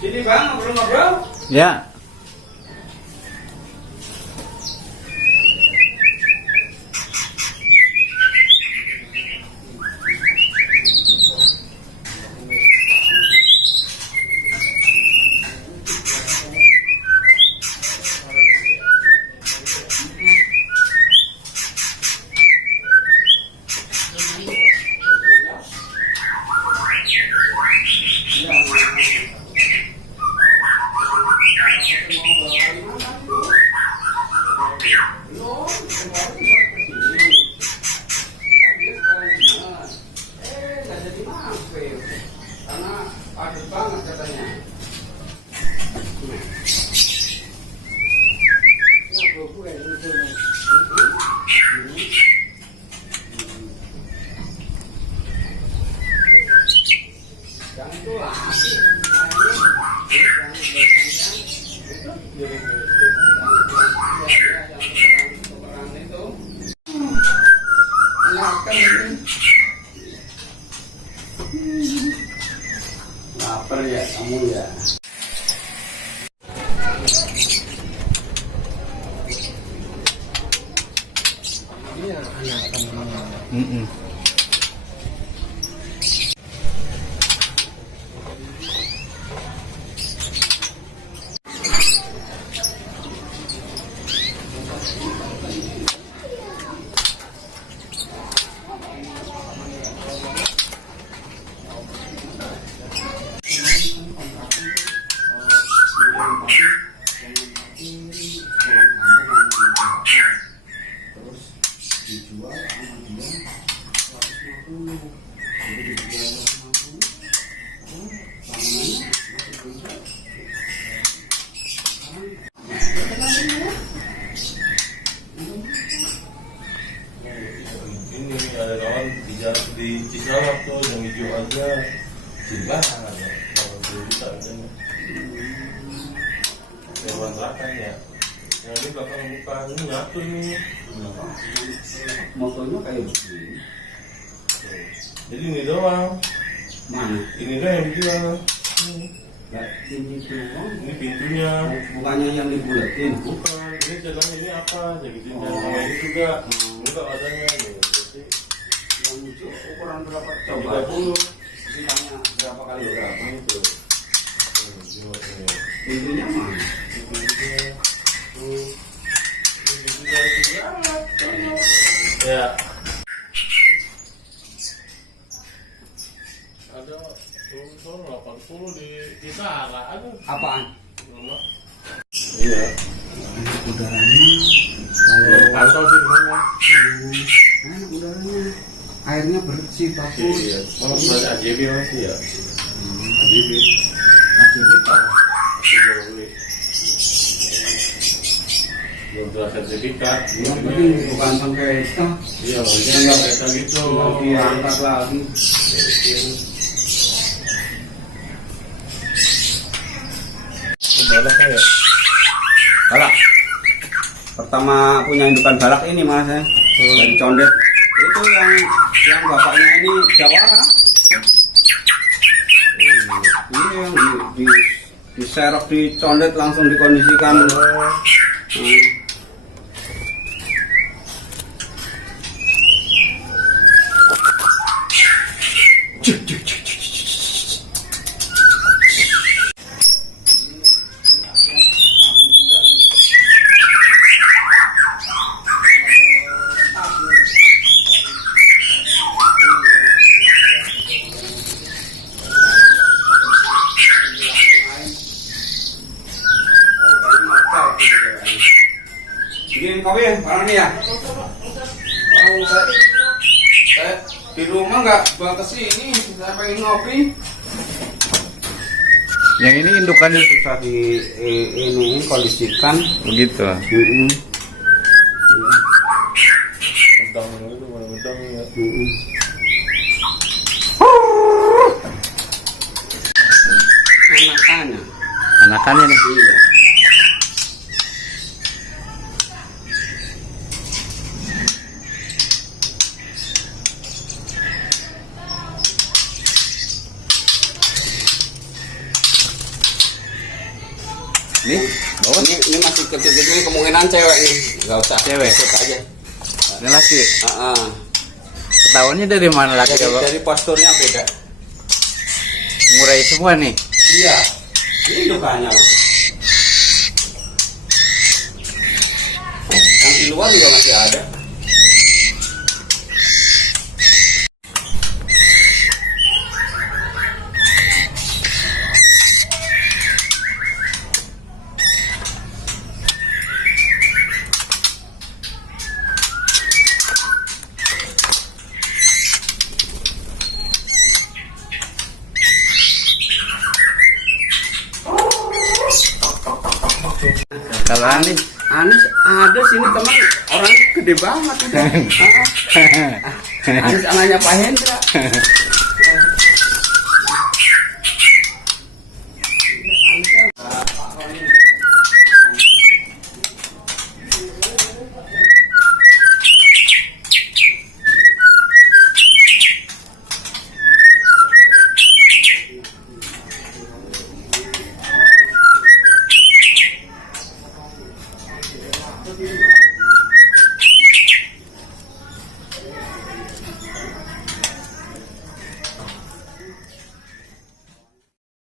Sini bang, ngobrol-ngobrol. Ya. Lapar ya kamu ya. Iya anak teman. Ini ada kawan di Cisalak tuh yang hijau aja jumlah kalau juta kan hewan rakan ya. Yang ini belakang buka ini nyatu ini. Motornya kayak begini. Jadi ini doang. Mana? Ini doang yang dijual. Ya, ini doang. Ini pintunya. Bukannya yang dibulatin. Bukan. Ini jalan ini apa? Jadi sama ini juga. Enggak adanya. Jadi Yang itu ukuran berapa? Coba 30. ditanya berapa kali berapa Itu. intinya mana? Ya. Ada unsur 80 di sana ada. Apaan? Iya. Udaranya Pantau sih sebenarnya. enak udaranya. Airnya bersih bagus. Iya. Kalau ada AJB masih ya. AJB. AJB Pak. Udah sertifikat. Yang penting bukan sengketa. Iya, maksudnya nggak kayak gitu. Tinggal diangkat lagi. Balak ya. Balak. Pertama punya indukan balak ini mas ya. Dari Condet. Itu yang bapaknya ini Jawara. Ini yang diserok di Condet langsung dikondisikan. Bikin kopi ya, barang ini ya. Oh, saya di rumah nggak bawa ke sini, saya pengen ngopi. Yang ini indukannya Susah di ini kondisikan. begitu. anakannya nih. Iya. Nih, bawa Ini masih kecil-kecil, ini kemungkinan cewek nih. Nggak usah. Cewek? Ikut aja. ini laki. Heeh. Ketahuannya dari mana laki Dari, coba? dari posturnya beda. Murai semua nih. Iya. Ini indukannya. Yang di luar juga masih ada. Kalau Anis, Anis ada sini teman, orang gede banget udah. Anis anaknya Pak Hendra.